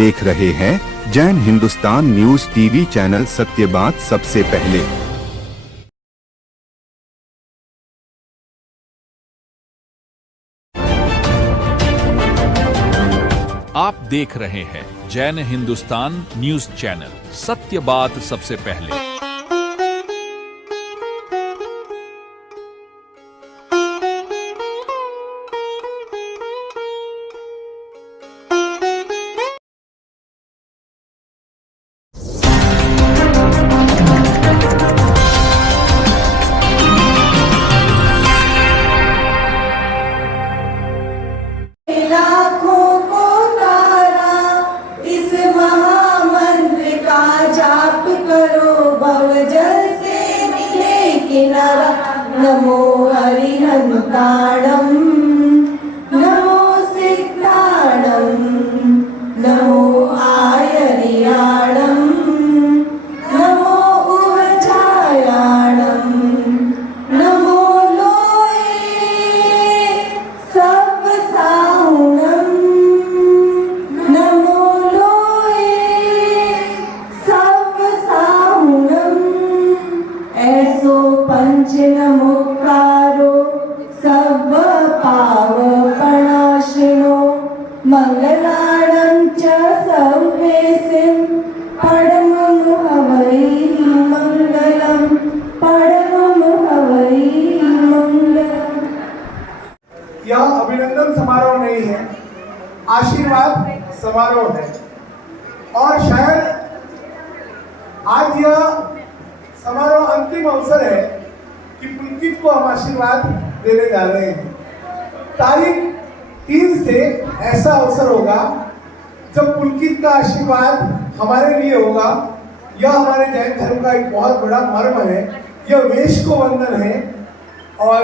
देख रहे हैं Jain Hindustan news TV channel, सत्य बात सबसे पहले। आप देख रहे हैं जैन हिंदुस्तान न्यूज चैनल, सत्य बात सबसे पहले। नमो हरिहन्ताणं नमो सिद्धाणं नमो आयर्याणं नमो उवचायाणं नमो लोये सवसाहुणं नमो लोये सवसाहुणं ऐसो पंच नमोकारो सब पावपणाशिनो मंगलाणं च सर्वेसिं परमं हवै मंगलम परमं हवै मंगलम। यह अभिनंदन समारोह नहीं है, आशीर्वाद समारोह है। और शायद आज यह समारोह अंतिम अवसर है कि पुलकित को हम आशीर्वाद देने जा रहे हैं। तारीख 3 से ऐसा अवसर होगा जब पुलकित का आशीर्वाद हमारे लिए होगा। यह हमारे जैन धर्म का एक बहुत बड़ा मर्म है। यह वेश को वंदन है और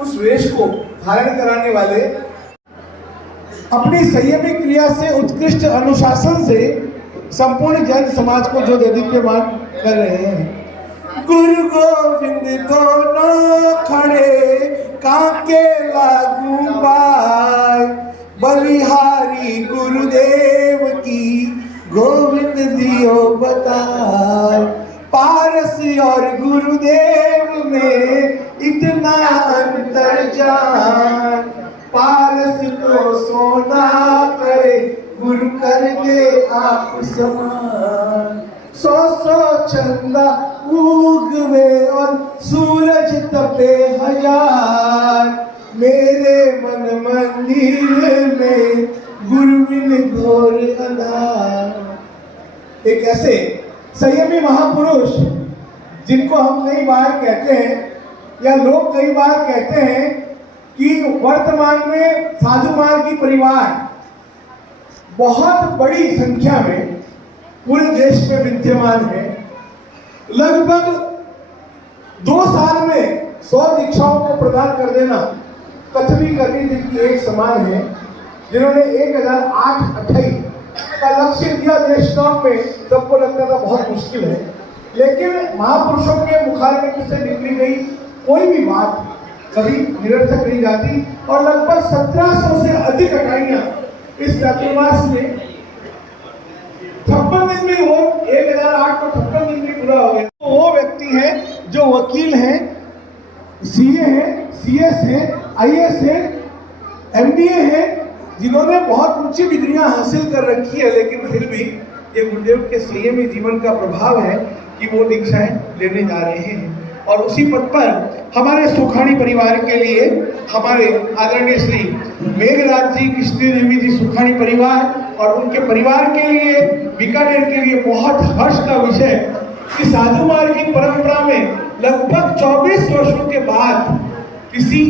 उस वेश को धारण कराने वाले अपनी संयमी क्रिया से, उत्कृष्ट अनुशासन से संपूर्ण जैन समाज को जो देदीप्यमान कर रहे हैं। गुरु गोविंद दोनों खड़े काके लागू पाए, बलिहारी गुरुदेव की गोविंद दियो बताए। पारस और गुरुदेव में इतना अंतर जान, पारस तो सोना करे गुरु कर दे आप समान। 100 चंदा उगवे और सूरज तपे हजार, मेरे मन मंदिर में गुरुविन घोर अंधार। एक ऐसे संयमी महापुरुष जिनको हम कई बार कहते हैं या लोग कई बार कहते हैं कि वर्तमान में साधु मार्गी परिवार बहुत बड़ी संख्या में पूरे देश में विद्यमान है। लगभग 2 साल में 100 दीक्षाओं को प्रदान कर देना कथनी करनी जिनकी एक समान है, जिन्होंने 1008-28 का लक्ष्य दिया देश काम में। सबको लगता था बहुत मुश्किल है, लेकिन महापुरुषों के मुखारबिंद से निकली गई कोई भी बात कभी निरर्थक नहीं जाती। और लगभग 1700 से अधिक इकाइयां इस चातुर्मास में 56 दिन में वो 1008 को 56 दिन में पूरा हो गया। तो वो व्यक्ति हैं जो वकील हैं, सीए हैं, सीएस हैं, आईएएस हैं, एमबीए हैं, जिन्होंने बहुत ऊंची डिग्रियां हासिल कर रखी है, लेकिन फिर भी ये गुरुदेव के संयमी जीवन का प्रभाव है कि वो दीक्षाएं लेने जा रहे हैं। और उसी पद पर हमारे सुखानी परिवार के लिए हमारे आदरणीय श्री मेघराज जी, कृष्ण देवी जी सुखानी परिवार और उनके परिवार के लिए, बीकानेर के लिए बहुत हर्ष का विषय कि साधु मार्ग की परंपरा में लगभग 24 वर्षों के बाद किसी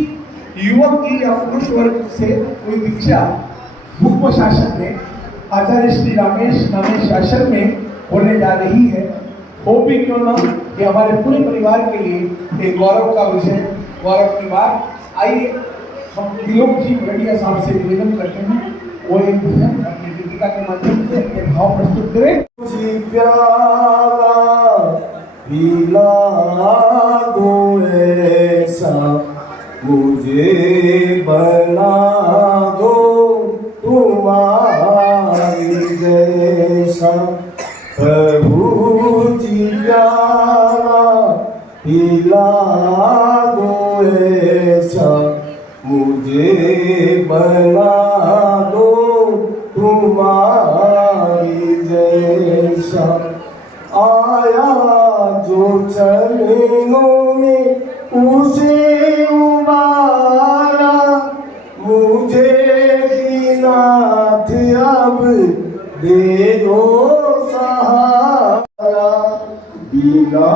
युवक की या पुरुष वर्ग से कोई दीक्षा भूप शासन में, आचार्य श्री रामेश नामे शासन में होने जा रही है। हो भी क्यों ना, ये हमारे पूरे परिवार के लिए एक गौरव का विषय, गौरव की बात। आइए हम त्रिलोक जी बड़िया साहब से निवेदन करते हैं, वो एक भजन अपनी गीतिका के माध्यम से अपने भाव प्रस्तुत करें। पीला दो ऐसा मुझे बना दो तुम्हारी जय। दो ऐसा, मुझे बना दो तुम्हारी जैसा। आया जो चरणों में उसे उबारा, मुझे नाथ अब दे दो सहारा। बिना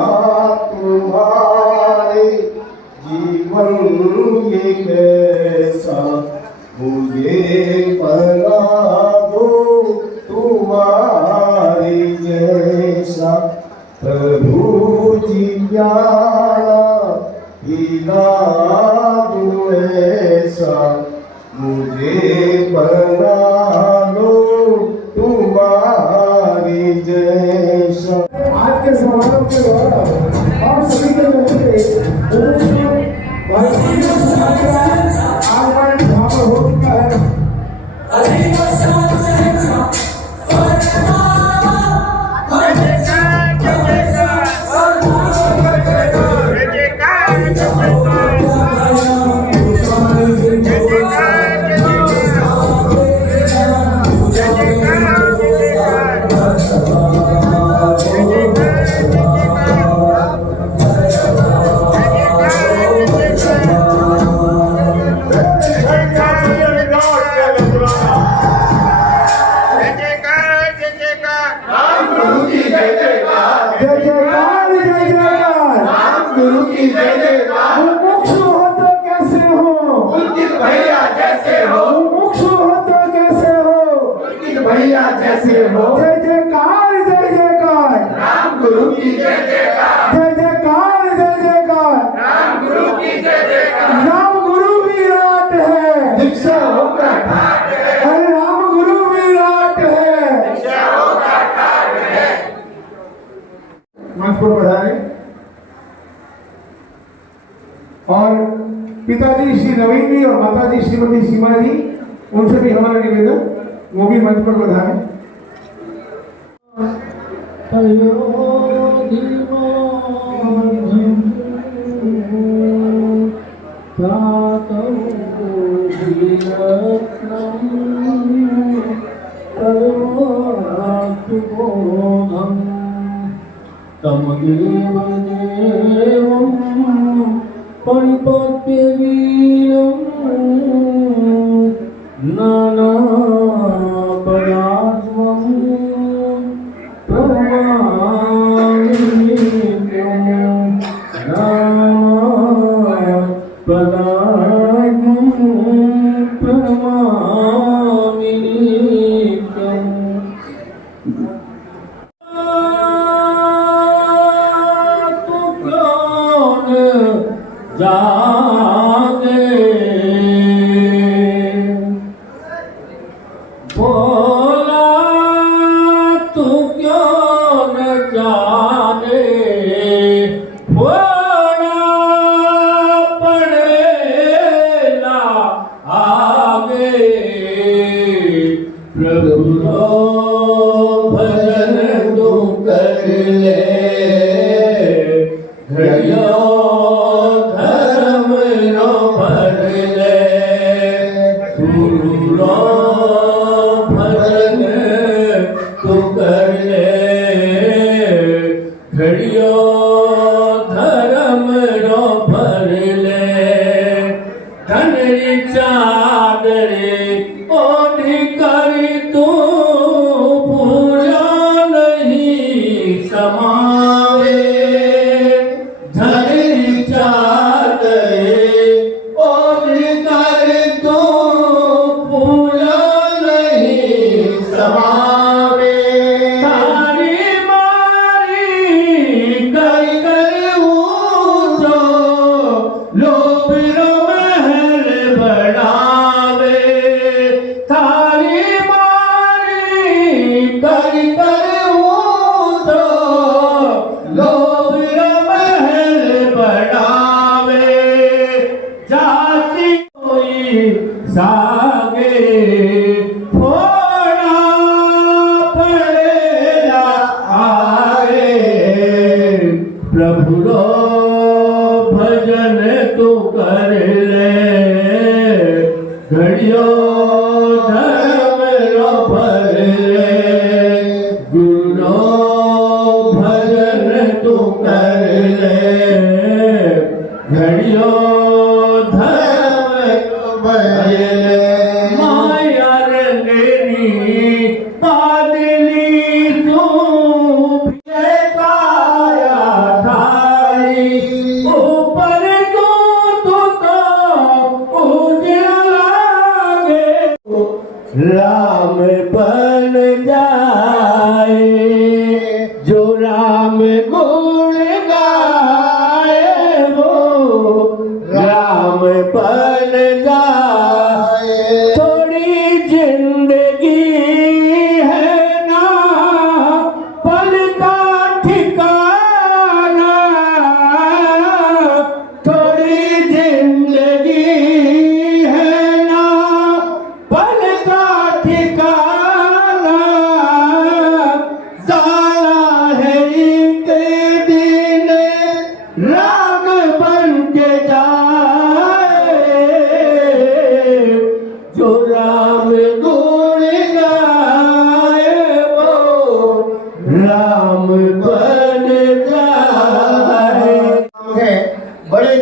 तुम्हारे जीवन ये कैसा, मुझे बना दो तुम्हारी जैसा। प्रभु जी प्यारा हिला दो ऐसा, मुझे बना लो तुम्हारी जैसा। आज के समारोह के द्वारा हम सभी के बच्चे आगमन यहाँ पर हो चुका है। मुमुक्षु हो तो कैसे हो, पुलकित भैया जैसे हो। मुमुक्षु हो तो कैसे हो, पुलकित भैया जैसे हो। जय जयकार जय जयकार, राम गुरु की जय जयकार। जय जयकार जय जयकार, राम गुरु की जय जयकार। राम गुरु विराट है, दीक्षा होगा ठाट है। अरे राम गुरु विराट है, दीक्षा होगा ठाट है। मंच पर पधारे और पिताजी श्री नवीन जी और माताजी श्रीमती सीमा जी, उनसे भी हमारा निवेदन, वो भी मंच पर पधारे। परिपत्य वीरं नाना पदात्मं प्रमाणित्यं नाना पदात्मं प्रमाणित्यं। जागे बोला तू क्यों न जाने, बोला पड़ेगा आगे। प्रभु रो भजन तू कर ले, घड़ियों चादरे ओढ़ी करी तू पूरा नहीं समावे। धरी चादरे ओढ़ी करी तू पूरा नहीं समावे। तारी मारी कर कर ऊंचो लोभ सागे थोड़ा पड़ेगा आए। प्रभु रो भजन तू कर ले, घड़ियों धर्म रो भर ले, गुरु भजन तू कर ले, घड़ियों धर्म रो भर ले। माया रंगनी बादली तू काया थारी, ऊपर तू तो उजला लागे, राम बन जाए जो राम गुण गाए, वो राम बन जाए। थोड़ी जिंदगी है ना पल का ठिकाना, थोड़ी जिंदगी है ना पल का ठिकाना, जाना है एक दिन राग बन के जाए, जो राम गुण गाए, वो राम बन जाए। है बड़े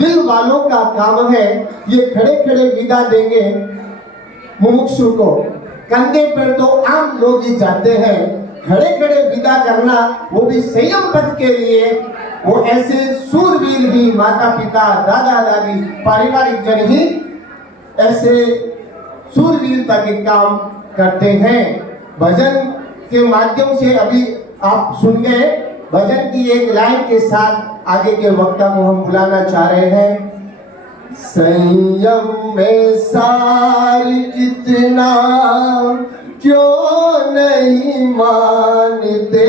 दिल वालों का काम है, ये खड़े खड़े विदा देंगे मुमुक्षु को। कंधे पर तो आम लोग ही जाते हैं, खड़े खड़े विदा करना वो भी संयम पद के लिए। वो ऐसे सूरवीर ही माता पिता दादा दादी पारिवारिक जन ही ऐसे सूरवीरता के काम करते हैं। भजन के माध्यम से अभी आप सुन गए, भजन की एक लाइन के साथ आगे के वक्ता को हम बुलाना चाह रहे हैं। संयम में सार कितना क्यों नहीं मानते,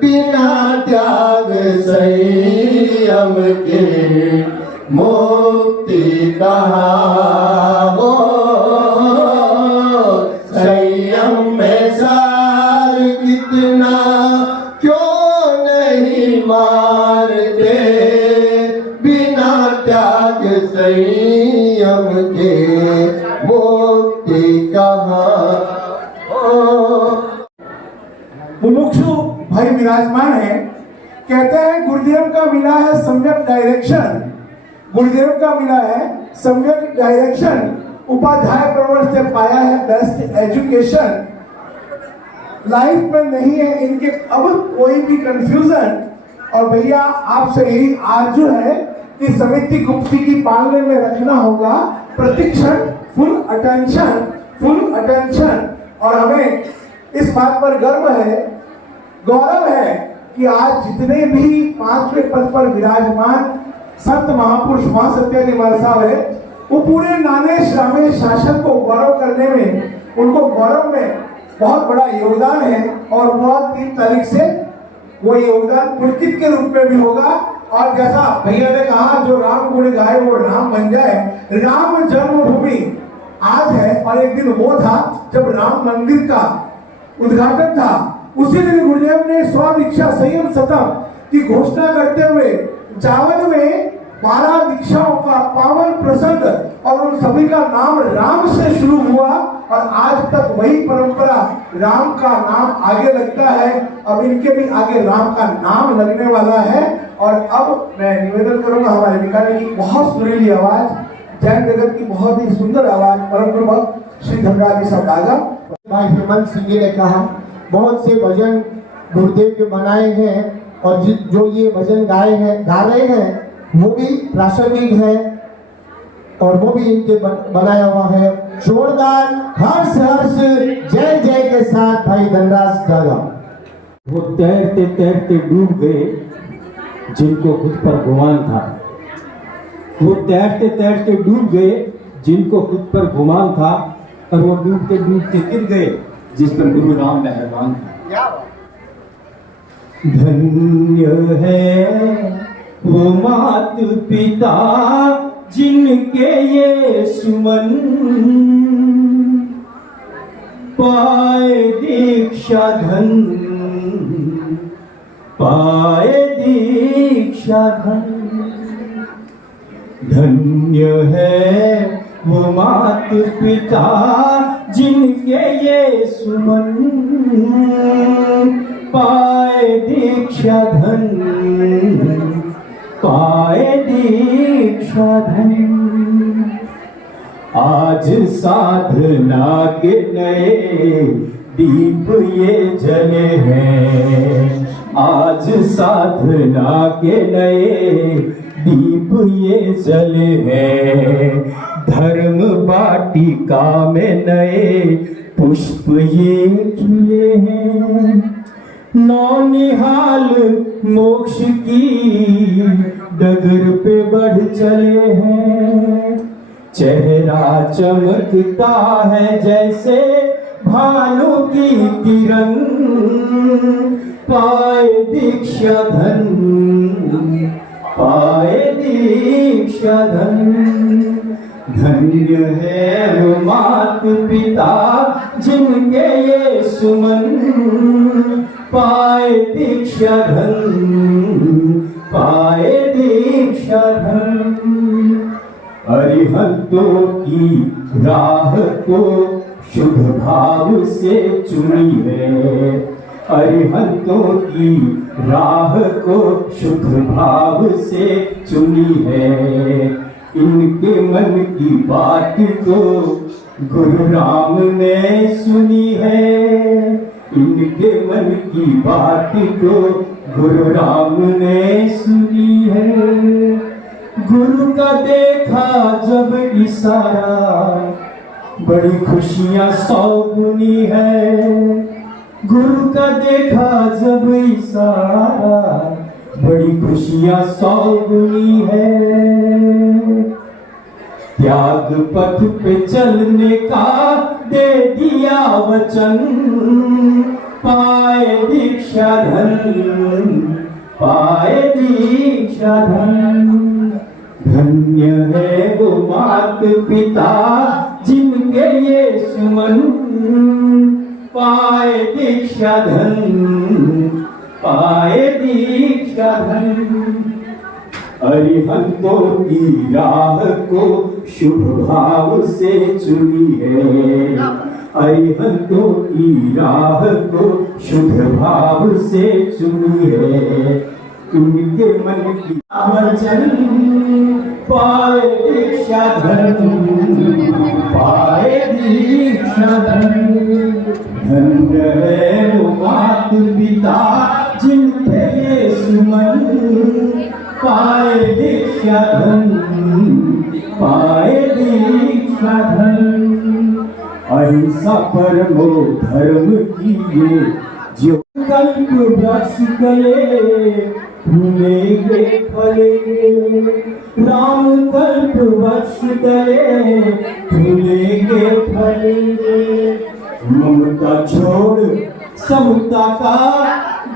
बिना त्याग संयम के मुक्ति कहाँ हो। संयम में सार कितना क्यों नहीं मानते, बिना त्याग संयम के मुक्ति कहाँ हो। मुमुक्षु भाई विराजमान है, कहते हैं गुरुदेव का मिला है सम्यक डायरेक्शन, गुरुदेव का मिला है सम्यक डायरेक्शन, उपाध्याय प्रवर से पाया है बेस्ट एजुकेशन। लाइफ में नहीं है इनके अब कोई भी कंफ्यूजन। और भैया आपसे यही आरजू है कि समिति गुप्ती की पालने में रखना होगा प्रतिक्षण फुल अटेंशन। और हमें इस बात पर गर्व है, गौरव है कि आज जितने भी 5वें पद पर विराजमान संत महापुरुष महासत्य निवाल साहब है, वो पूरे नानेश रामेश शासन को गौरव करने में, उनको गौरव में बहुत बड़ा योगदान है। और बहुत 3 तारीख से वो योगदान पुलकित के रूप में भी होगा। और जैसा भैया ने कहा, जो राम गुण गाए वो राम बन जाए। राम जन्मभूमि आज है और एक दिन वो था जब राम मंदिर का उद्घाटन था। उसी दिन गुरुदेव ने स्वदीक्षा संयम सतम की घोषणा करते हुए जावन में 12 दीक्षाओं का पावन प्रसंग और उन सभी का नाम राम से शुरू हुआ और आज तक वही परंपरा, राम का नाम आगे लगता है। अब इनके भी आगे राम का नाम लगने वाला है। और अब मैं निवेदन करूंगा हमारे निकाले की बहुत सुरीली आवाज, जैन जगत की बहुत ही सुंदर आवाज, परम प्रभु श्री धनराज जी सौदागर भाई हेमंत सिंह जी ने कहा, बहुत से भजन गुरुदेव के बनाए हैं और जो ये भजन गा रहे हैं वो भी प्रासंगिक है और वो भी इनके बनाया हुआ है। जोरदार हर्ष जय जय के साथ भाई धनराज दादा। वो तैरते तैरते डूब गए जिनको खुद पर गुमान था, वो तैरते तैरते डूब गए जिनको खुद पर गुमान था, और वो डूबते डूबते गिर गए जिस पर गुरु राम मेहरबान था। धन्य है वो मात पिता जिनके ये सुमन, पाए दीक्षा धन, पाए दीक्षा धन। धन्य है वो मात पिता जिनके ये सुमन पाए दीक्षा धन, पाए दीक्षा धन। आज साधना के नए दीप ये जले हैं, आज साधना के नए दीप ये जले हैं। धर्म वाटिका में नए पुष्प ये खिले हैं। नौनिहाल मोक्ष की डगर पे बढ़ चले हैं। चेहरा चमकता है जैसे भानु की किरण, पाए दीक्षा धन, पाए दीक्षा धन। धन्य है वो मात पिता जिनके ये सुमन पाए दीक्षा धन, पाए दीक्षा धन। अरिहंतों की राह को शुभ भाव से चुनिए, अरिहंतों की राह को शुभ भाव से चुनिए। इनके मन की बात तो गुरु राम ने सुनी है, इनके मन की बात तो गुरु राम ने सुनी है। गुरु का देखा जब इशारा बड़ी खुशियां 100 गुनी है। गुरु का देखा जब इशारा बड़ी खुशियां 100 गुनी है। त्याग पथ पे चलने का दे दिया वचन, पाए दीक्षा धन, पाए दीक्षा धन। धन्य है वो मात पिता जिनके ये सुमन पाए दीक्षा धन, पाए दीक्षा धन। अरिहंतों की राह को शुभ भाव से चुनी है, अरिहंतों की राह को शुभ भाव से चुनी है। उनके मन की वचन पाए दीक्षा धन, पाए दीक्षा धन। धन्य है वो मात पिता जिनके ये सुमन पाए दीक्षा धन, पाए दीक्षा धन। अहिंसा परमो धर्म की ये जो कल्प वृक्ष गए फूलेंगे फलेंगे, राम कल्प वृक्ष गए फूलेंगे फलेंगे। ममता छोड़ समता का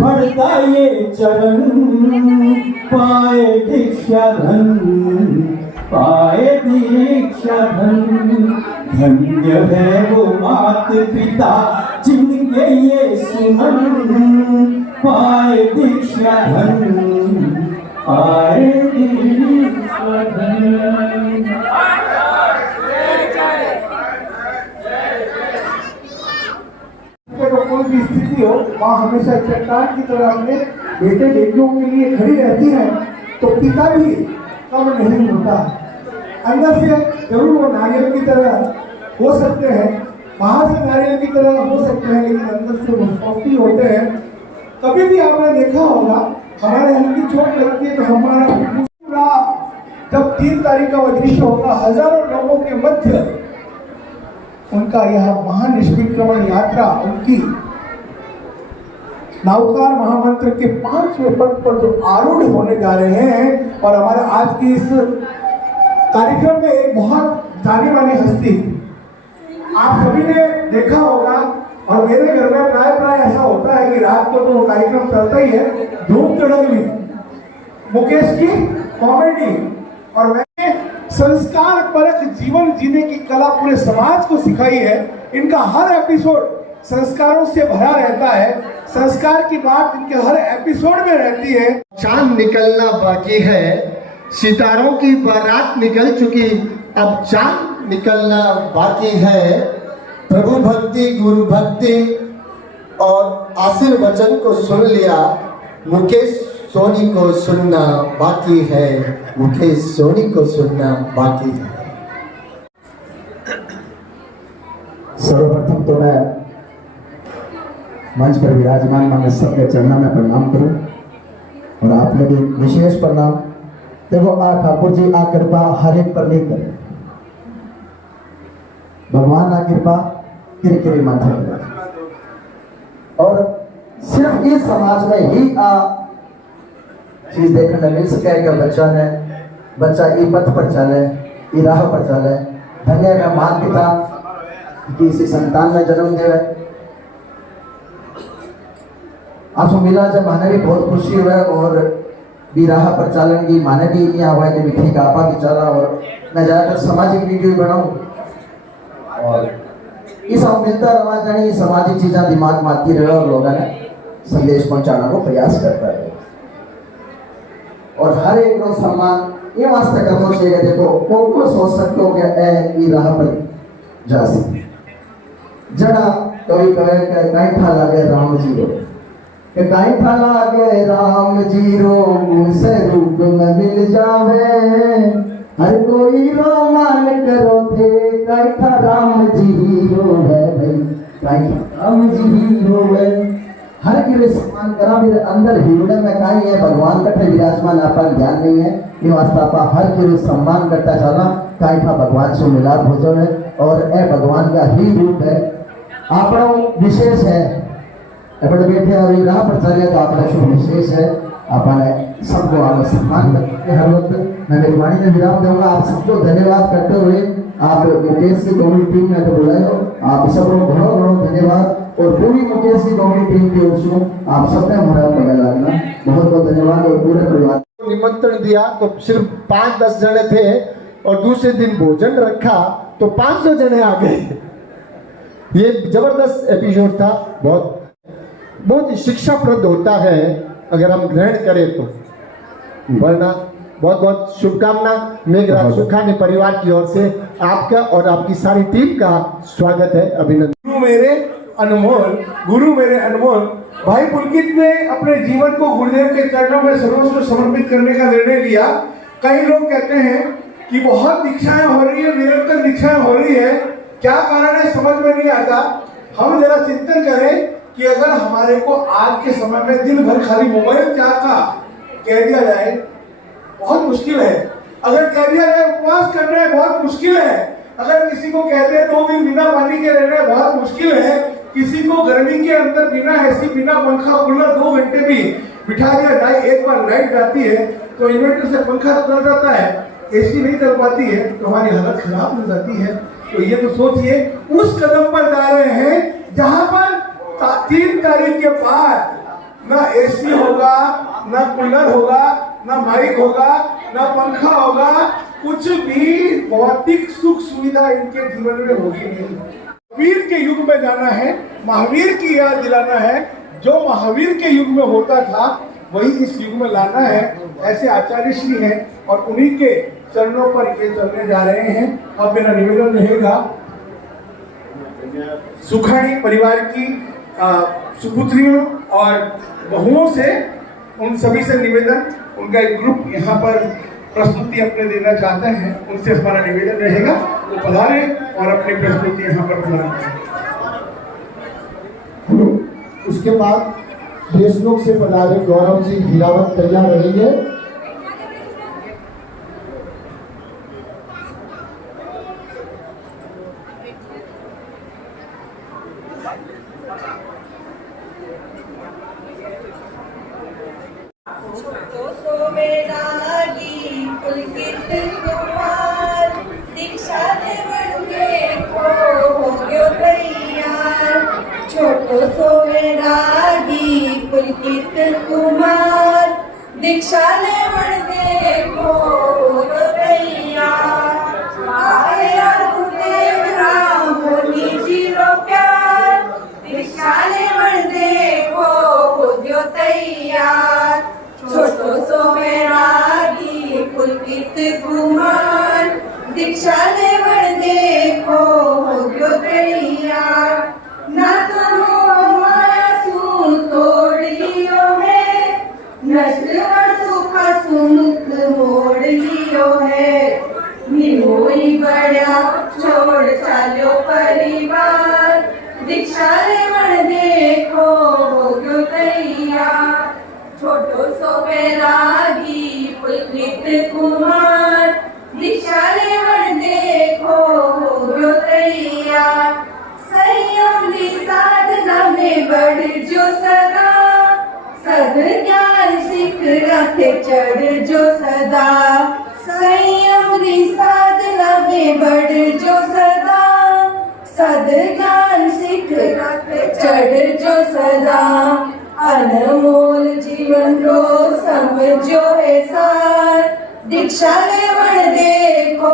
बढ़ता ये चरण, पाए दीक्षा धन, पाए दीक्षा धन। धन्य है वो मात पिता जिनके ये सुमन पाए दीक्षा धन, पाए दीक्षा धन। तो कोई भी स्थिति हो, माँ हमेशा चट्टान की तरह अपने बेटे बेटियों के लिए खड़ी रहती है। तो पिता भी कम नहीं होता, अंदर से जरूर वो नारियल की तरह हो सकते हैं, बाहर से नारियल की तरह हो सकते हैं, लेकिन अंदर से वो सॉफ्टी होते हैं। कभी भी आपने देखा होगा, हमारे हल्की चोट लगती है तो हमारा पूरा जब 3 तारीख का वो दृश्य होगा, हजारों लोगों के मध्य उनका यह महानिष्क्रिमण यात्रा, उनकी नवकार महामंत्र के 5वें पद पर जो आरूढ़ होने जा रहे हैं। और हमारे आज की इस कार्यक्रम में एक बहुत जानी मानी हस्ती आप सभी ने देखा होगा, और मेरे घर में प्राय ऐसा होता है कि रात को तो वो कार्यक्रम चलता ही है, धूम चढ़कली, मुकेश की कॉमेडी। और मैंने संस्कार परक जीवन जीने की कला पूरे समाज को सिखाई है। इनका हर एपिसोड संस्कारों से भरा रहता है, संस्कार की बात इनके हर एपिसोड में रहती है। चांद निकलना बाकी है, सितारों की बारात निकल चुकी, अब चांद निकलना बाकी है। प्रभु भक्ति, गुरु भक्ति और आशीर्वचन को सुन लिया, मुकेश सोनी को सुनना बाकी है, मुकेश सोनी को सुनना बाकी है। सर्वप्रथम तो मैं मंच पर विराजमान मान्य सबके चरणों में प्रणाम करूं और आप लोग विशेष प्रणाम। देखो ठाकुर जी आ कृपा हर एक पर नहीं करे, भगवान आ कृपा किरकिरी माथा करे। और सिर्फ इस समाज में ही आ चीज देखने मिल सके कि बच्चा ई पथ पर चले, ई राह पर चले। धन्य है माता पिता कि इसी संतान में जन्म देवे। आंसू मिला जब माने भी बहुत खुशी हुआ और भी राह पर चालन की माने भी यहाँ हुआ कि ठीक आपा भी चला। और मैं ज़्यादातर सामाजिक वीडियो बनाऊँ और इस मिलता रवा जानी सामाजिक चीज़ें दिमाग में आती रहे और लोगों ने संदेश पहुंचाने को प्रयास करता है। और हर एक को सम्मान ये वास्ते करना चाहिए। देखो को सोच सकते हो कि राह पर जा सके। जड़ा कवि कहे कहीं था लागे राम जी रो, कि कहीं था लागे राम जी रो, मुझसे रूप में मिल जावे। हर कोई रो मान करो थे, कहीं था राम जी रो है भाई, कहीं था राम जी रो है। हर के सम्मान करा मेरे अंदर हिरणे में कहीं है भगवान कठे विराजमान अपन ध्यान नहीं है। ये वास्ता आपा हर के सम्मान करता चला, कहीं था भगवान से मिलाप हो जाए और ए भगवान का ही रूप है। आपड़ा विशेष है अपने बैठे और राह पर चले तो आपका शुभ विशेष है। आपने सबको आप सम्मान करते हर वक्त। मैं मेरी वाणी में विराम दूंगा। आप सबको धन्यवाद करते हुए आप मुकेश की गौरी टीम में तो बुलाए हो, आप सबको बहुत बहुत धन्यवाद। और पूरी मुकेश की गौरी टीम की ओर से आप सबने हमारा पगल लगना बहुत बहुत धन्यवाद। और पूरे परिवार को निमंत्रण दिया तो सिर्फ 5-10 जने थे और दूसरे दिन भोजन रखा तो 500 जने आ गए। ये जबरदस्त एपिसोड था, बहुत शिक्षाप्रद होता है अगर हम ग्रहण करें तो। वरना बहुत बहुत शुभकामना मेघराज सुखानी परिवार की ओर से आपका और आपकी सारी टीम का स्वागत है, अभिनंदन। गुरु मेरे अनमोल भाई पुलकित ने अपने जीवन को गुरुदेव के चरणों में सर्वस्व समर्पित करने का निर्णय लिया। कई लोग कहते हैं कि बहुत दीक्षाएं हो रही है, निरंतर दीक्षाएं हो रही है, क्या कारण है समझ में नहीं आता। हम जरा चिंतन करें कि अगर हमारे को आज के समय में दिन भर खाली मोबाइल चाहता कह दिया जाए बहुत मुश्किल है। अगर कह दिया जाए उपवास करना है बहुत मुश्किल है। अगर किसी को कहते हैं 2 दिन बिना पानी के रहना बहुत मुश्किल है। किसी को गर्मी के अंदर बिना एसी बिना पंखा कूलर 2 घंटे भी बिठा दिया जाए, एक बार लाइट जाती है तो इन्वर्टर से पंखा चल जाता है, एसी नहीं चल पाती है तो हमारी हालत खराब हो जाती है। तो ये तो सोचिए उस कदम पर जा रहे हैं जहां पर 3 तारीख के बाद ना एसी होगा, ना कूलर होगा, ना माइक होगा, ना पंखा होगा, कुछ भी भौतिक सुख सुविधा इनके जीवन में होगी नहीं। वीर के युग में जाना है, महावीर की याद दिलाना है। जो महावीर के युग में होता था वही इस युग में लाना है, ऐसे आचार्य श्री हैं और उन्हीं के चरणों पर ये चलने जा रहे हैं। अब मेरा निवेदन रहेगा सुखानी परिवार की सुपुत्रियों और बहुओं से, उन सभी से निवेदन, उनका एक ग्रुप यहाँ पर प्रस्तुति अपने देना चाहते हैं, उनसे हमारा निवेदन रहेगा वो पधारे और अपनी प्रस्तुति यहाँ पर बुलाएं। उसके बाद देशमुख से पधारे गौरव जी हीरावत तैयार रहेंगे। पुलकित कुमार दीक्षा लेवण देखो तैयार। आया गुरुदेव राम बोली जीरो प्यार, दीक्षा लेवण देखो हो तैयार। छोटो सो मेरा पुलकित पुलकित कुमार दीक्षा लेवण देखो होग्यो तैयार ना तो मोह माया सु तोड़ लियो है नस्ल सुखा सुमुख मोड़ लियो है निमोई बड़ा छोड़ चालो परिवार दीक्षा लेवण देखो होग्यो तैयार छोटो सो बैरागी पुलकित कुमार दीक्षा लेवण देखो होग्यो तैयार संयम की साधना में बढ़ जो सदा सद ज्ञान सिख रथ चढ़ जो सदा संयम की साधना में बढ़ जो सदा सद ज्ञान सिख रथ चढ़ जो सदा अनमोल जीवन रो समझो है सार दीक्षा लेवण देखो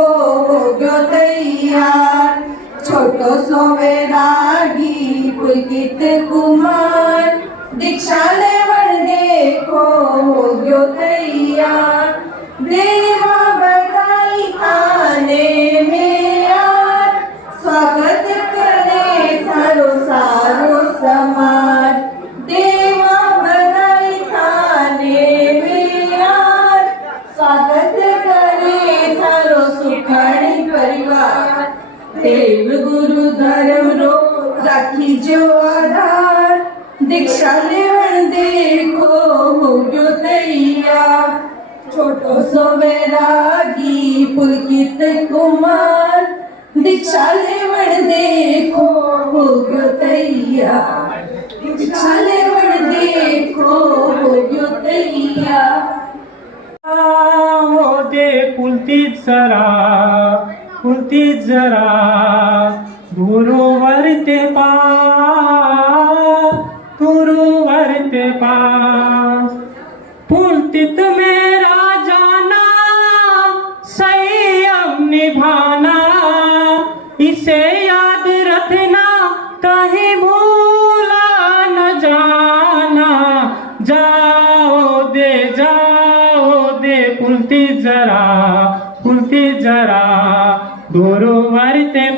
होग्यो तैयार छोटो सो बैरागी पुलकित कुमार दीक्षा लेवण देखो होग्यो तैयार देवा बधाई खाने में यार स्वागत करे सारो सारो समाज देवा बधाई खाने में यार स्वागत करे सारो सुखाड़ी परिवार देव गुरु धर्म रो राखी जो आधार दीक्षा लेवण देखो होग्यो तैयार छोटो सो बैरागी पुलकित कुमार दीक्षा लेवण देखो होग्यो तैयार दीक्षा लेवण देखो होग्यो तैयार हो दे पुलतीत जरा गुरुवर ते पास पुलतीत मेरा जाना संयम निभाना इसे याद रखना कहीं भूला न जाना जाओ दे पुलतीत जरा गुरुवर ते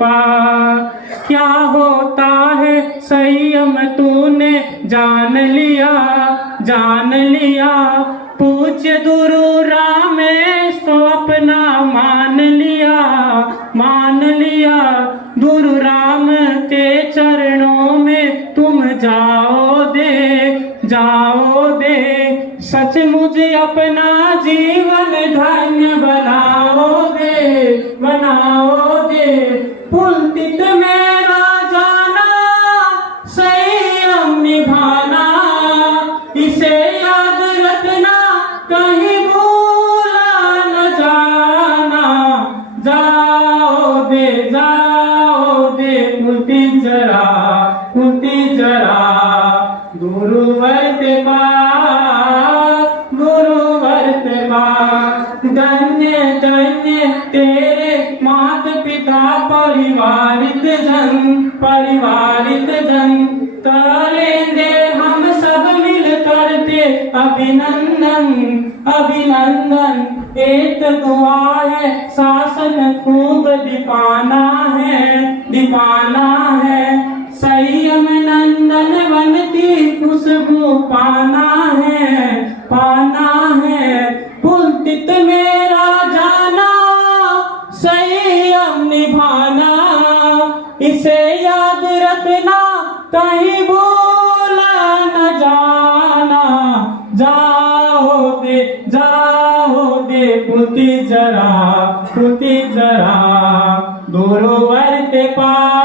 पास क्या होता है संयम तूने जान लिया पूज्य गुरु रामेश तो अपना मान लिया गुरु राम के चरणों में तुम जाओ दे सच मुझे अपना जीवन धन्य बनाओ दे पुलकित मेरा जाना संयम निभाना इसे याद रखना कहीं भूला न जाना जाओ दे पुलकित जरा गुरुवर ते पास धन्य तेरे माता पिता परिवारित जन करेंगे हम सब मिल करते अभिनंदन एक दुआ है शासन खूब दीपाना है संयम नंदन बनती खुशबू पाना है पुलकित मेरा जाना संयम निभाना इसे याद रखना कहीं भूला न जाना जाओ दे पुलकित जरा गुरुवर ते पास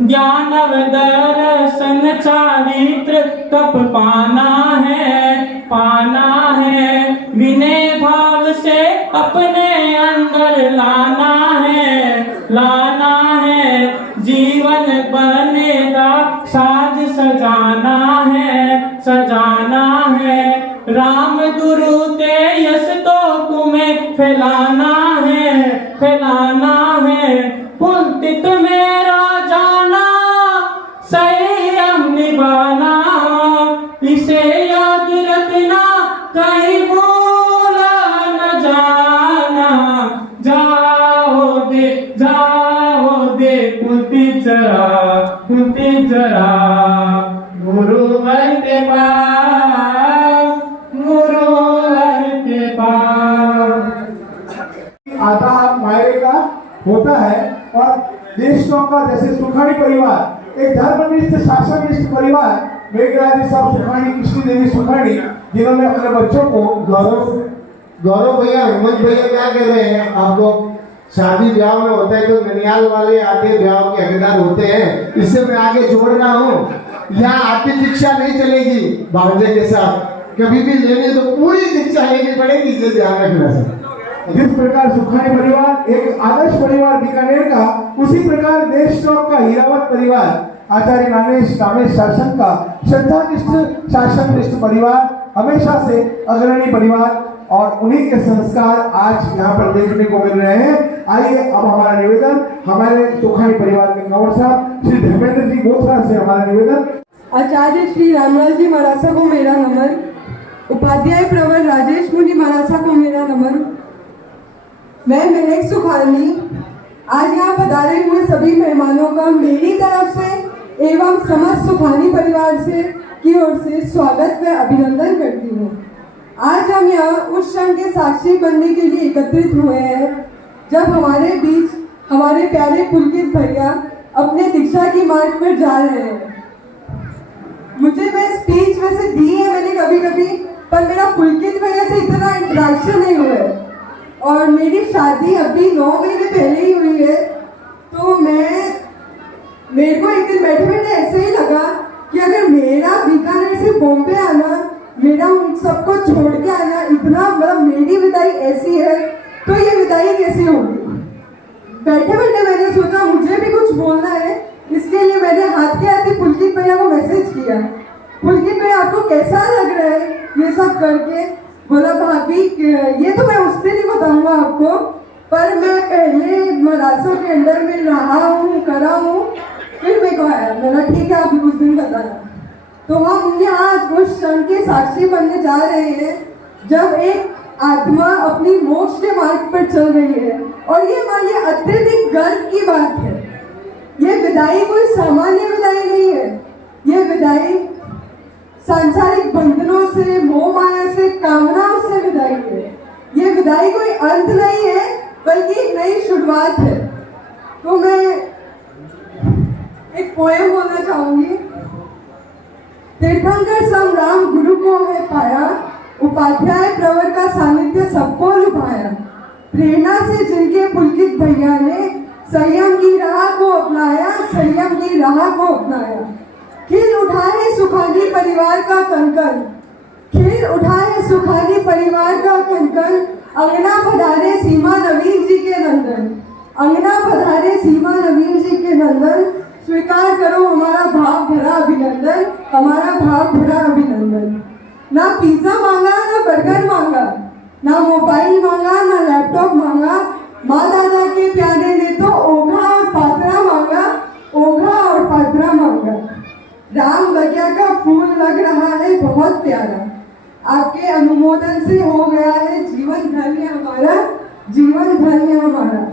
ज्ञानव दर्शन चारित्र तप पाना है विनय भाव से अपने अंदर लाना है जीवन बनेगा साज सजाना है राम गुरु ते यश तो तुम्हें फैलाना है पुलकित मेरा जाना संयम निभाना गुरुवर के पास, गुरुवर के पास। आधा मायरे का होता है और देशों का जैसे सुखानी परिवार एक धर्मनिष्ठ शासननिष्ठ परिवार मेघराज साहब सुखानी, कृष्ण देवी सुखानी, जिन्होंने अपने बच्चों को गौरव भैया, हेमंत भैया क्या कह रहे हैं? आप लोग शादी ब्याह में होता है तो ननियाल वाले आते ब्याह के हकदार होते हैं, इससे मैं आगे जोड़ रहा हूँ। यहाँ आर्थिक शिक्षा नहीं चलेगी भांजे के साथ, कभी भी लेने तो पूरी शिक्षा लेनी पड़ेगी, इसे ध्यान रखना सर। जिस प्रकार सुखानी परिवार एक आदर्श परिवार बीकानेर का, उसी प्रकार देश का हीरावत परिवार आचार्य कामेश शासन का श्रद्धानिष्ठ शासननिष्ठ परिवार, हमेशा से अग्रणी परिवार, और उन्हीं के संस्कार आज यहाँ पर देखने को मिल रहे हैं। आइए अब हमारा निवेदन हमारे सुखानी परिवार के कंवर साहब श्री धर्मेंद्र जी बोथरा से हमारा निवेदन। आचार्य श्री रामलाल जी मरासा को मेरा नमन, उपाध्याय प्रवर राजेश मुनि मरासा को मेरा नमन। मैं महक सुखानी आज यहाँ पधारे हुए सभी मेहमानों का मेरी तरफ से एवं समस्त सुखानी परिवार से की ओर से स्वागत व अभिनंदन करती हूँ। आज हम यहाँ उस क्षण के साक्षी बनने के लिए एकत्रित हुए हैं जब हमारे बीच हमारे प्यारे पुलकित भैया अपने दीक्षा की मार्ग पर जा रहे हैं। मुझे मैं स्पीच वैसे दी है मैंने कभी कभी, पर मेरा पुलकित भैया से इतना इंटरेक्शन नहीं हुआ है और मेरी शादी अभी 9 महीने पहले ही हुई है। तो मेरे को एक दिन बैठे बैठे ऐसे ही लगा कि अगर मेरा बीकानेर से बॉम्बे आना, मेरा उन सबको छोड़ के आना, इतना मतलब मेरी विदाई ऐसी है तो ये विदाई कैसी होगी। बैठे बैठे मैंने सोचा मुझे भी कुछ बोलना है, इसके लिए मैंने हाथ के हाथ ही पुलकित भैया को मैसेज किया, पुलकित भैया आपको कैसा लग रहा है ये सब करके। बोला भाभी ये तो मैं उस दिन ही बताऊंगा आपको, पर मैं पहले मरासों के अंडर में रहा हूँ, करा हूँ, फिर मेरे को आया। मैंने ठीक है आप उस दिन बताना। तो हम यहाँ उस क्षण के साक्षी बनने जा रहे हैं जब एक आत्मा अपनी मोक्ष के मार्ग पर चल रही है, और ये मानिए अत्यधिक गर्व की बात है। ये विदाई कोई सामान्य विदाई नहीं है, ये विदाई सांसारिक बंधनों से, मोह माया से, कामनाओं से विदाई है। ये विदाई कोई अंत नहीं है बल्कि एक नई शुरुआत है। तो मैं एक पोएम बोलना चाहूंगी। तीर्थंकर सम राम गुरु को है पाया, उपाध्याय प्रवर का सानिध्य सबको लुभाया। प्रेरणा से जिनके पुलकित भैया ने संयम की राह को अपनाया, संयम की राह को अपनाया। खिल उठा है सुखानी परिवार का कंकन, खिल उठा है सुखानी परिवार का कंकन। अंगना पधारे सीमा नवीन जी के नंदन, अंगना पधारे सीमा नवीन जी के नंदन। स्वीकार करो हमारा भाव भरा अभिनंदन, हमारा भाव भरा अभिनंदन। ना पिज्जा मांगा, ना बर्गर मांगा, ना मोबाइल मांगा, ना लैपटॉप मांगा। माँ दादा के प्यारे ने तो ओघा और पात्रा मांगा, ओघा और पात्रा मांगा। राम बगिया का फूल लग रहा है बहुत प्यारा, आपके अनुमोदन से हो गया है जीवन धन्य हमारा, जीवन धन्य हमारा।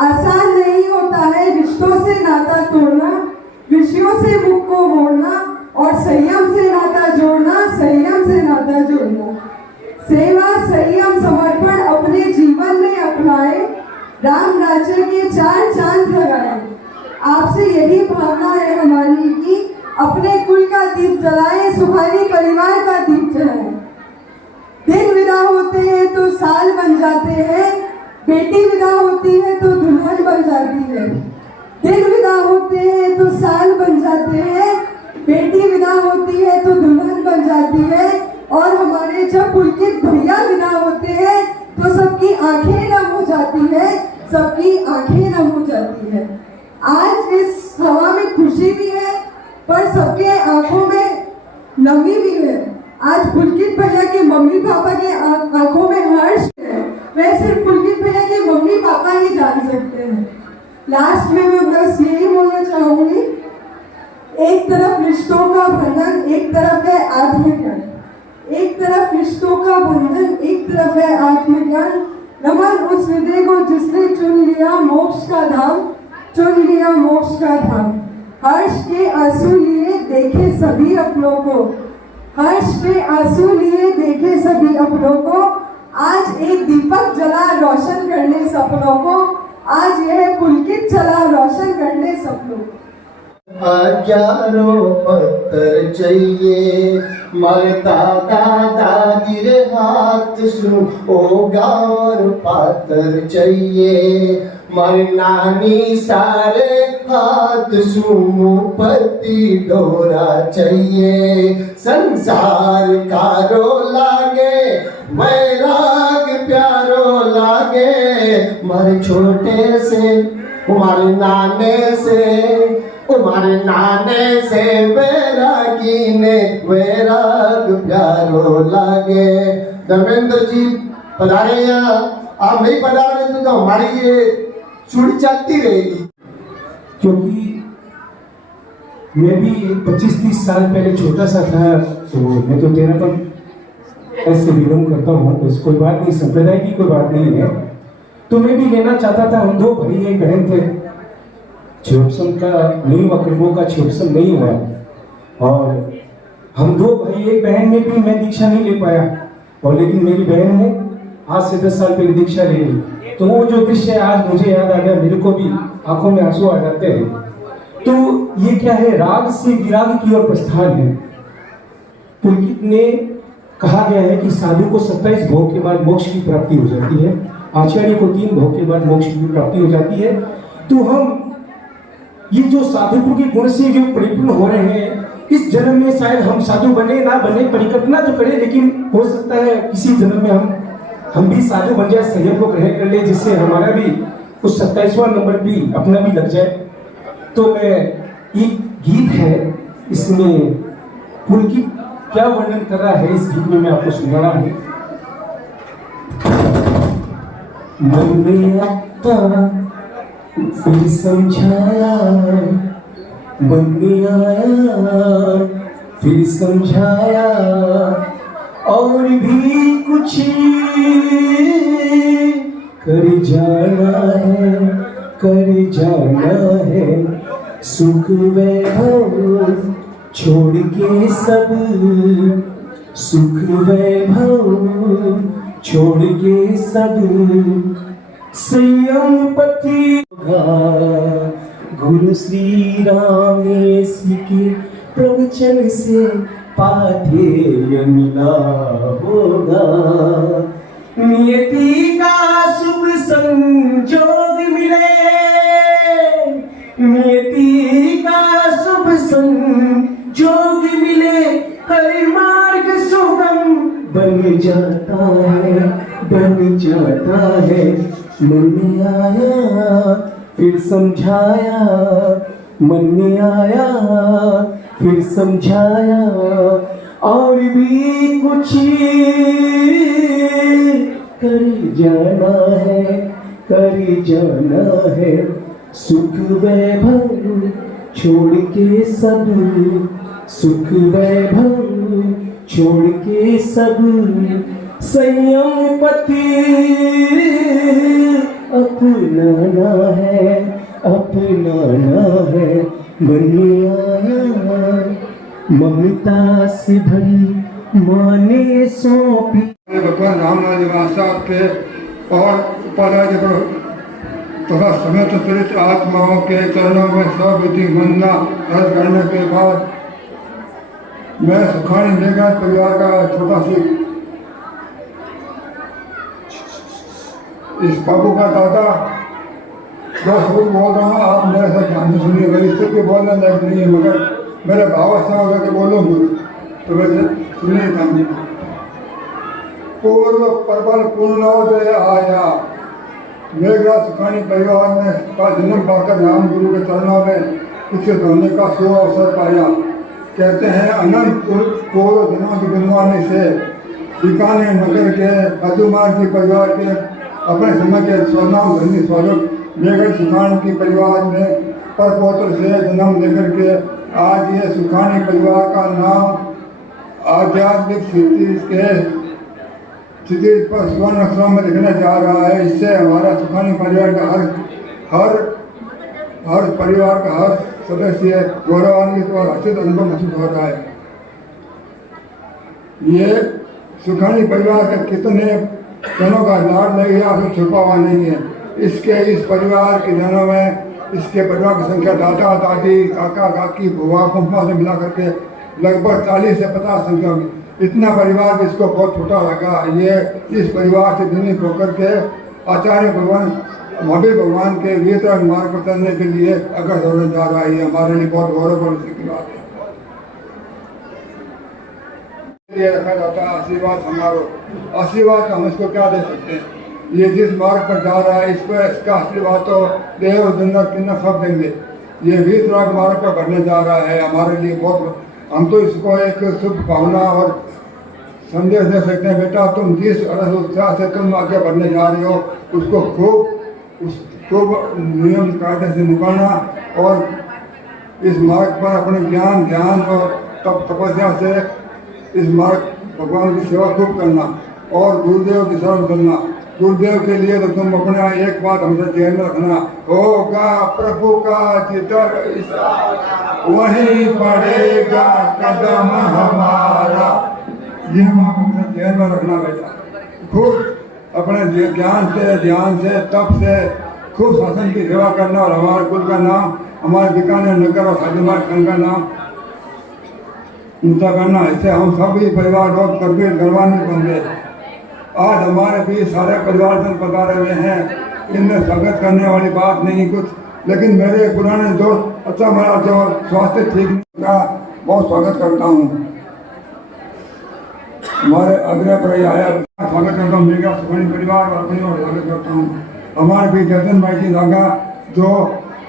आसान नहीं होता है रिश्तों से नाता तोड़ना, विषयों से मुख को मोड़ना, और संयम से नाता जोड़ना, संयम से नाता जोड़ना। सेवा संयम समर्पण अपने जीवन में अपनाए, राम राज्य के 4 चांद लगाए। आपसे यही भावना है हमारी कि अपने कुल का दीप जलाए, सुखानी परिवार का दीप जलाए। दिन विदा होते हैं तो साल बन जाते हैं, बेटी विदा होती है तो दुल्हन बन जाती है। दिन विदा होते हैं तो साल बन जाते हैं, बेटी विदा होती है तो दुल्हन बन जाती है। और हमारे जब पुलकित भैया विदा होते हैं तो सबकी आंखें नम हो जाती है, सबकी आंखें नम हो जाती है। आज इस हवा में खुशी भी है पर सबके आंखों में नमी भी है। आज पुलकित भैया के मम्मी पापा के आंखों में हर्ष है, वह सिर्फ पुलकित भैया के मम्मी पापा ही जान सकते हैं। लास्ट में मैं बस यही बोलना चाहूंगी, एक तरफ रिश्तों का बंधन, एक तरफ है आत्मज्ञान। एक तरफ रिश्तों का बंधन, एक तरफ है आत्मज्ञान। नमन उस हृदय को जिसने चुन लिया मोक्ष का धाम, चुन लिया मोक्ष का धाम। हर्ष के आंसू लिए देखे सभी अपनों को, हर्ष के आंसू लिए देखे सभी अपनों को, आज एक दीपक जला रोशन करने सपनों को, आज यह पुलकित चला रोशन करने सपनों को। हजारों पत्थर चाहिए मारे दादा दादी रे हाथ सु होगा और पातर चाहिए मारे नानी सारे हाथ सु मुपति डोरा चाहिए संसार कारो लागे वैराग प्यारो लागे मारे छोटे से हमारे नाने से वैरागी ने वैराग प्यारो लागे। धर्मेंद्र जी पधारे यहाँ, आप नहीं पधारे तो हमारी ये छुट्टी चलती रहेगी। क्योंकि मैं भी 25-30 साल पहले छोटा सा था, तो मैं तो तेरापन ऐसे बिलोंग करता हूँ, तो कोई बात नहीं, संप्रदाय की कोई बात नहीं है। तो मैं भी लेना चाहता था, हम 2 भाई एक बहन थे, क्षोभसम का नहीं हुआ, कर्मों का क्षोभसम नहीं हुआ, और हम 2 भाई एक बहन में भी मैं दीक्षा नहीं ले पाया, और लेकिन मेरी बहन ने आज से 10 साल पहले दीक्षा ले ली। तो वो जो दृश्य आज मुझे याद आ गया, मेरे को भी आंखों में आंसू आ जाते हैं। तो ये क्या है, राग से विराग की ओर प्रस्थान है। पुलकित ने कहा गया है कि साधु को 27 भोग के बाद मोक्ष की प्राप्ति हो जाती है, आचार्य को 3 भोग के बाद मोक्ष की प्राप्ति हो जाती है। तो हम ये जो साधुत्व के गुण से जो परिपूर्ण हो रहे हैं, इस जन्म में शायद हम साधु बने ना बने, परिकल्पना तो करें, लेकिन हो सकता है किसी जन्म में हम भी साधु बन जाए, संयम को ग्रहण कर ले, जिससे हमारा भी उस 27वां नंबर भी अपना भी लग जाए। तो मैं एक गीत है, इसमें पुलकित क्या वर्णन कर रहा है, इस गीत में मैं आपको सुना रहा हूँ। मन में आता फिर समझाया, मन में आया फिर समझाया, और भी कुछ कर जाना है, सुख वैभव छोड़ के सब, सुख वैभव छोड़ के सब, संयम पति गुरु श्री रामेश के प्रवचन से पाथेय मिला होगा, नियति का शुभ संजोग मिले, नियति का शुभ संजोग मिले, हरि मार्ग सुगम बन जाता है, बन जाता है। मन में आया फिर समझाया, मन में आया फिर समझाया, और भी कुछ कर जाना है, सुख वैभव छोड़ के सब, सुख वैभव छोड़ के सब, संयम पति अपनाना है, मन में आया ममता से भरी माने सौंपी। भगवान रामनाथ साहब के और उपाध्याय तथा समेत चरित आत्माओं के चरणों में सविधि वंदना रद्द करने के बाद मैं सुखानी निगम परिवार का छोटा सी इस बाबू का दादा 10 फुट बोल रहा हूँ, आप मेरे साथ ध्यान से सुनिए। वरिष्ठ के बोलने लायक नहीं है, मगर मेरे भाव से होकर के बोलूँगी तो वैसे सुनिए काम। पूर्व प्रबल पूर्णोदय आया, मेघराज सुखानी परिवार में का जन्म पाकर राम गुरु के चरणों में विकसित होने का शुभ अवसर पाया। कहते हैं अनंत पूर्व जन्मों की गुणवाणी से बीकानेर नगर के अजुमार की परिवार के अपने समय के स्वर्णाम धनी स्वरूप मेघराज सुखानी की परिवार में परपौत्र से जन्म लेकर के आज ये सुखानी परिवार का नाम आध्यात्मिक स्थिति पर स्वर्ण अक्षरों में लिखने जा रहा है। इससे हमारा सुखानी परिवार का हर परिवार का हर सदस्य गौरवान्वित और हर्षित अनुभव महसूस होता है। ये सुखानी परिवार के कितने जनों का लाड नहीं है और छुपा हुआ नहीं है। इस परिवार के जनों में इसके परिवार की संख्या दादा दादी काका काकी बुआ फूफा से मिला करके लगभग 40 से 50 संख्या में इतना परिवार भी इसको बहुत छोटा लगा। ये इस परिवार से जन्मित होकर के आचार्य भगवान महावीर भगवान के वीतराग मार्ग पर चलने के लिए अग्रसर होने जा रहा है। हमारे लिए बहुत गौरवपूर्ण की बात है। ये रखा जाता है आशीर्वाद समारोह। आशीर्वाद हम इसको क्या दे सकते हैं? ये जिस मार्ग पर जा रहा है इसका आशीर्वाद तो देव दुनिया किन्ना सब देंगे। ये वीतराग मार्ग पर बढ़ने जा रहा है। हमारे लिए बहुत, हम तो इसको एक शुभ भावना और संदेश दे सकते हैं। बेटा तुम जिस उत्साह से तुम आगे बढ़ने जा रहे हो उसको खूब नियम कायदे से निभाना और इस मार्ग पर अपने ज्ञान ध्यान और तपस्या से इस मार्ग भगवान की सेवा खूब करना और गुरुदेव की शरण करना। गुरुदेव के लिए तो तुम अपना एक बात हमसे ध्यान में रखना, होगा प्रभु का जिधर इशारा वहीं पड़ेगा कदम हमारा। ये बात हमसे ध्यान में रखना बेटा। खूब अपने ज्ञान से ध्यान से तप से खूब शासन की सेवा करना और हमारे कुल का नाम, हमारे बीकानेर नगर और शालीमार संघ का नाम ऊंचा करना। इससे हम सभी परिवार लोग कबीर गौरवान्वित बन गए। आज हमारे बीच सारे परिवार जन पधारे हुए हैं। इनमें स्वागत करने वाली बात नहीं कुछ, लेकिन मेरे पुराने दोस्त अच्छा मेरा जो स्वास्थ्य ठीक का बहुत स्वागत करता हूँ। हमारे आग्रह पर आया स्वागत करता हूँ। मेरा सुखानी परिवार और अपनी ओर स्वागत करता हूँ। हमारे बीच जतन भाई जी नागा जो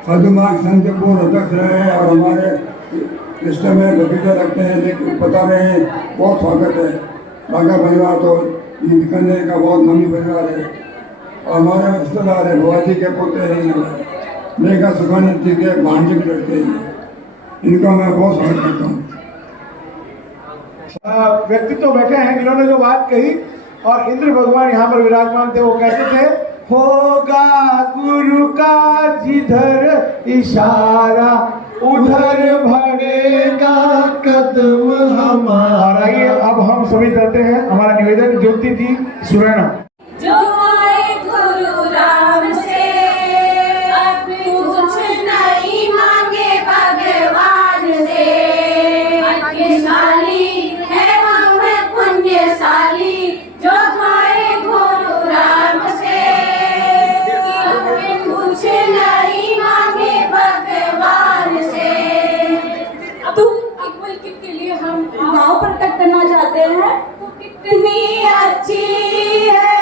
साधु मार्ग संघ के पूर्व अध्यक्ष रहे हैं और हमारे रिश्ते में भतीजे रखते हैं, लेकिन बता रहे हैं बहुत स्वागत है। नागा परिवार तो ये बीकानेर का बहुत नामी परिवार है और हमारे रिश्तेदार है। बुआजी के पोते हैं, मेघा सुखानी जी के भांजे के लड़के हैं। इनका मैं बहुत स्वागत करता हूँ। व्यक्ति तो बैठे हैं जिन्होंने जो बात कही और इंद्र भगवान यहाँ पर विराजमान थे। वो कहते थे होगा गुरु का जिधर इशारा उधर बढ़ेगा कदम हमारा। ये अब हम सभी करते हैं। हमारा निवेदन ज्योति जी सुरैना। जो आए गुरु राम से अब कुछ नहीं मांगे भगवान से। भाग्यशाली है हम पुण्यशाली जो आए गुरु राम से कुछ नहीं मांगे भगवान से। अब एक मुल्क के लिए हम भाव प्रकट करना चाहते हैं। कितनी अच्छी है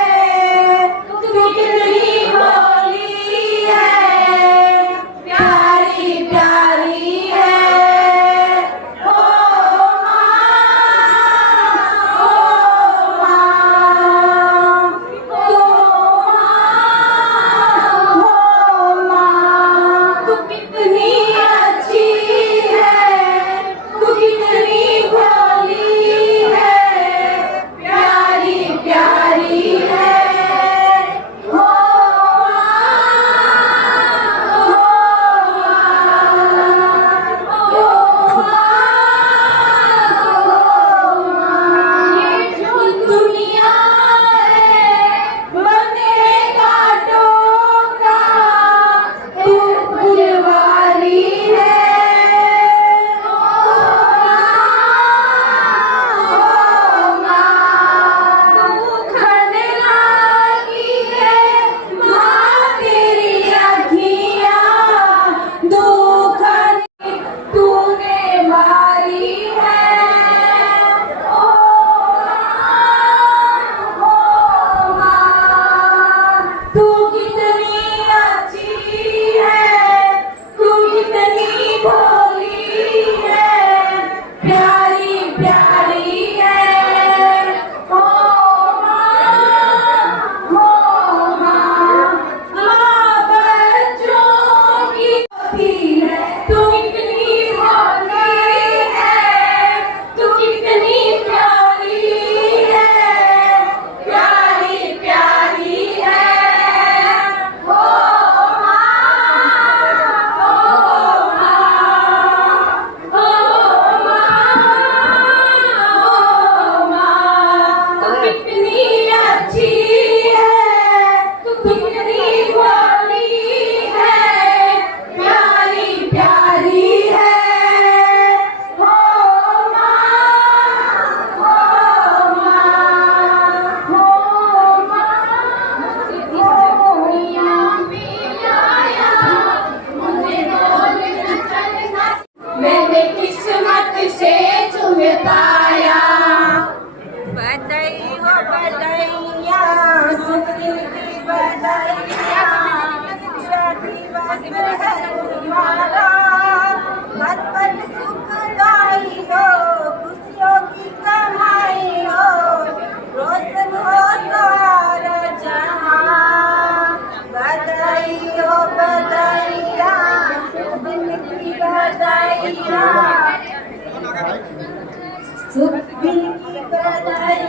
की बधाई।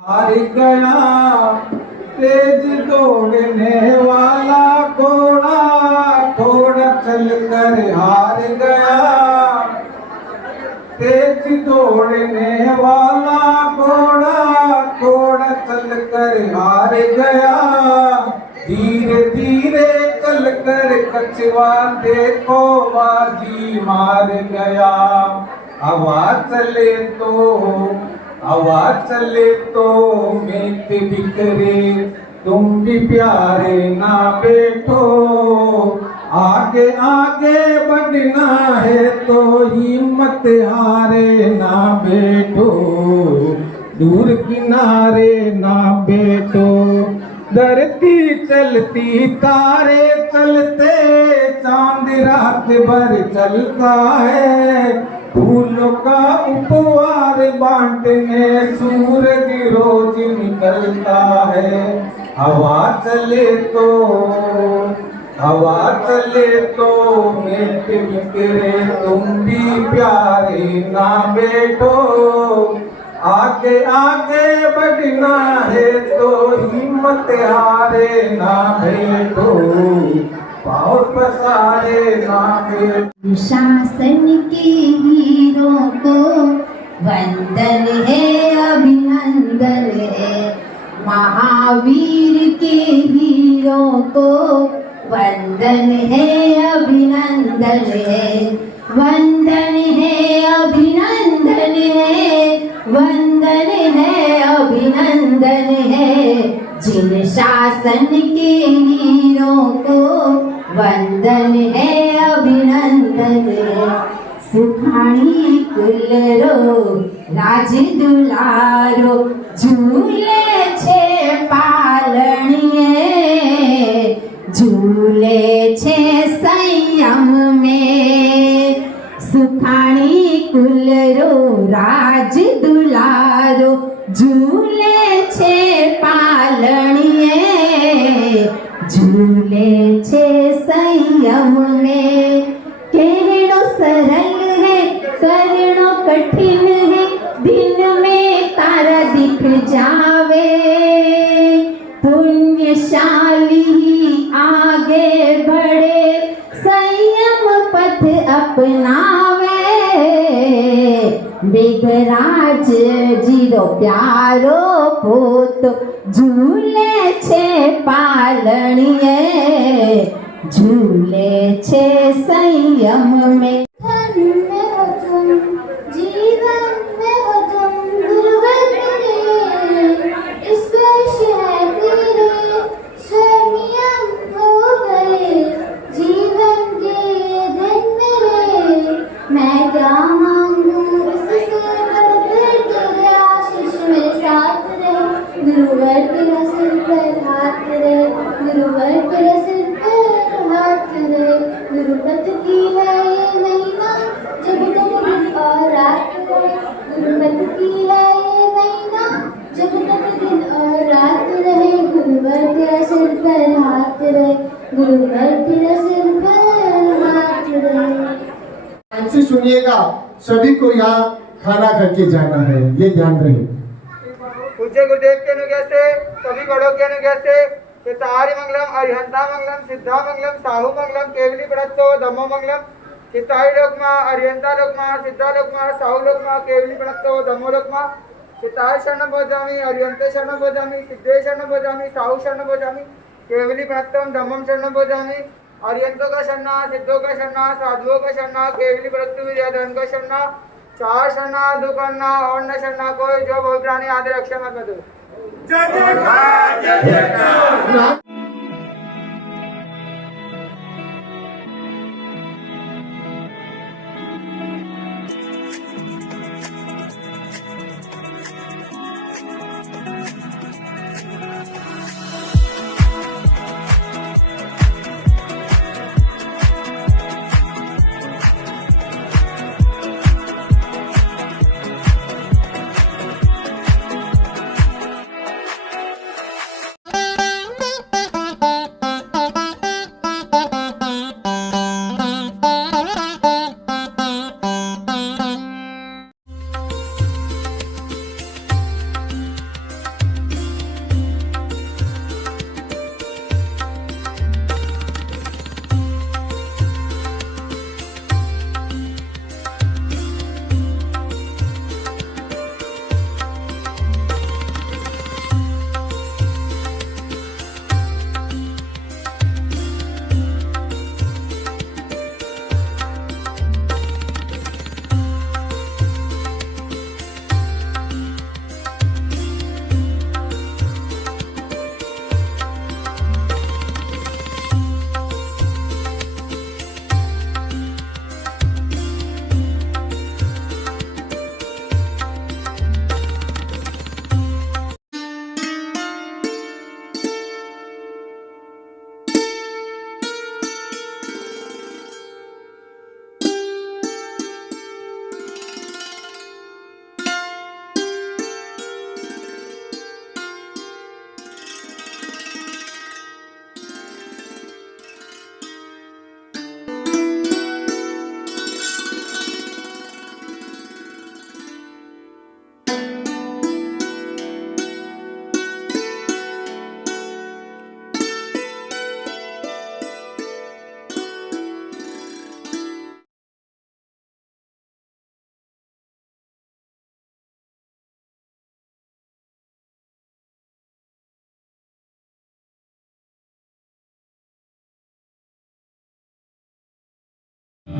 हार गया तेज दौड़ने वाला घोड़ा, थोड़ा चल कर हार गया। तेज दौड़ने वाला घोड़ा, थोड़ा चल कर हार गया। धीरे धीरे चल कर कछुआ देखो बाजी मार गया। हवा चले तो मेत बिखरे, तुम भी प्यारे ना बैठो। आगे आगे बढ़ना है तो हिम्मत हारे ना बैठो। दूर किनारे ना बैठो। धरती चलती तारे चलते, चांद रात भर चलता है। फूलों का उपहार बांटने सूरज रोज निकलता है। हवा चले तो मेट बिखरे, तुम भी प्यारे ना बैठो। आगे आगे बढ़ना है तो हिम्मत हारे ना बैठो। पाँव पसारे ना बैठो। शासन के हीरों को वंदन है, अभिनंदन है। महावीर के हीरों को वंदन है, अभिनंदन है। वंदन है, अभिनंदन है। वंदन है, अभिनंदन है। जिन शासन के हीरों को वंदन है, अभिनंदन है। सुखाणी कुलरो राज दुलारो, झूले छे पालणिए। झूले छे संयम में। सुखाणी कुलरो राज दुलारो, झूले छे पालणिए। झूले छे संयम में। कहनो सरल है, करनो कठिन है। दिन में तारा दिख जावे। पुण्यशाली आगे बढ़े, संयम पथ अपनावे। मेघराज जीरो प्यारो पोतो, झूले छे पालणिए। झूले छे संयम में। जीवन में हो तुम गुरुवर मेरे, इस वर्ष है तेरे स्वर्णियम हो गए। जीवन के दिन मेरे, मैं क्या मांगू इससे बढ़कर तेरे आशीष मेरे साथ रहे। गुरुवर तेरा सिर पर हाथ रहे। गुरुवर तेरा सिर पर हाथ रहे। गुरुपत की है ये महीना, जब तक दिन और रात रहे। गुरुपत की है ये महीना, जब तक दिन और रात रहे। गुरुवर तेरा सिर पर हाथ रहे। गुरुवर तेरा सिर पर हाथ रहे। ध्यान से सुनिएगा, सभी को यहाँ खाना करके जाना है, ये ध्यान रहे। पूज्य गुरुदेव के अनुज्ञा से, सभी बड़ों के अनुज्ञा से, चित्ताहरि मंगलम, अरिहंता मंगलम, सिद्धा मंगलम, साहू मंगलम, केवली प्रणतो, धम्मो मंगलम। चित्ताहरि लोकमा, अरिहंता लोकमा, सिद्धा लोकमा, साहू लोकमा, केवली प्रणतो, धम्मो लोकमा। चित्ताहरि शरणं भजामि, अरिहंते शरणं भजामि, सिद्धे शरणं भजामि, साहू शरणं भजामि, केवली प्रणतम, धम्मम शरणं भजामि। अरिहंतों का शरणा, सिद्धों का शरणा, साधुओं का शरणा, केवली प्रणतो विद्याधन का शरणा। चार शरणा, दुकन्ना और न शरणा कोई, जो बहु प्राणी आदि रक्षा मत दो। जय जयकार, जय जयकार।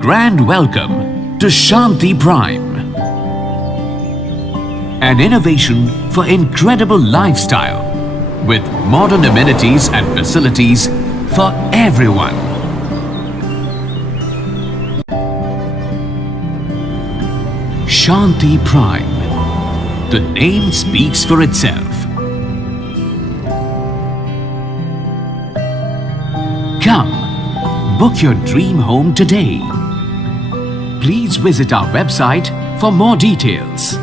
grand welcome to Shanti Prime, an innovation for incredible lifestyle with modern amenities and facilities for everyone. Shanti Prime. The name speaks for itself. Come, book your dream home today. Please visit our website for more details.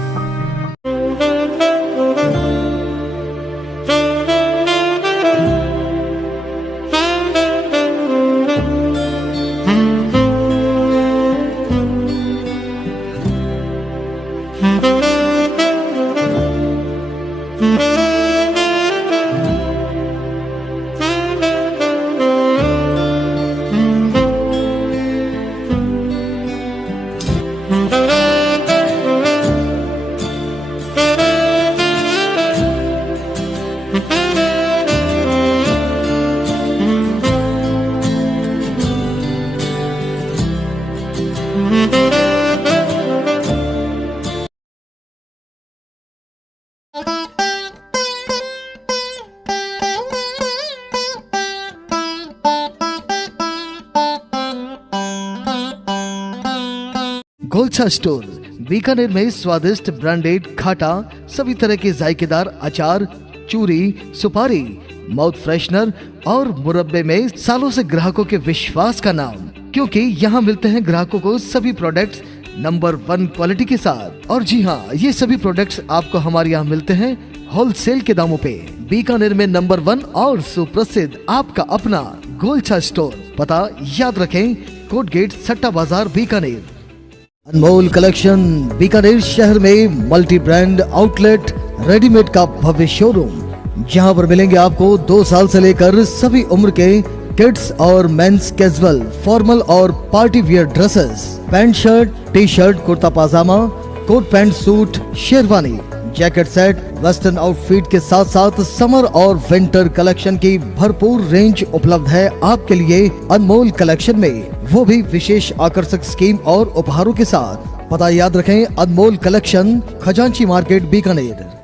Golchha store Bikaner में स्वादिष्ट branded खाटा सभी तरह के जायकेदार अचार, चूरी, सुपारी, mouth freshener और मुरब्बे में सालों से ग्राहकों के विश्वास का नाम, क्योंकि यहाँ मिलते हैं ग्राहकों को सभी प्रोडक्ट्स नंबर 1 क्वालिटी के साथ। और जी हाँ, ये सभी प्रोडक्ट्स आपको हमारे यहाँ मिलते हैं होलसेल के दामों पे। बीकानेर में नंबर 1 और सुप्रसिद्ध आपका अपना गोलछा स्टोर। पता याद रखें, कोट गेट, सट्टा बाजार, बीकानेर। अनमोल कलेक्शन बीकानेर शहर में मल्टी ब्रांड आउटलेट रेडीमेड का भव्य शोरूम, जहां पर मिलेंगे आपको 2 साल से लेकर सभी उम्र के किड्स और मेंस कैजुअल, फॉर्मल और party wear dresses, pant shirt, T shirt, kurta pajama, coat pant suit, sherwani, jacket set, western outfit के साथ साथ समर और विंटर कलेक्शन की भरपूर रेंज उपलब्ध है आपके लिए अनमोल कलेक्शन में, वो भी विशेष आकर्षक स्कीम और उपहारों के साथ। पता याद रखें, अनमोल कलेक्शन, खजांची मार्केट, बीकानेर।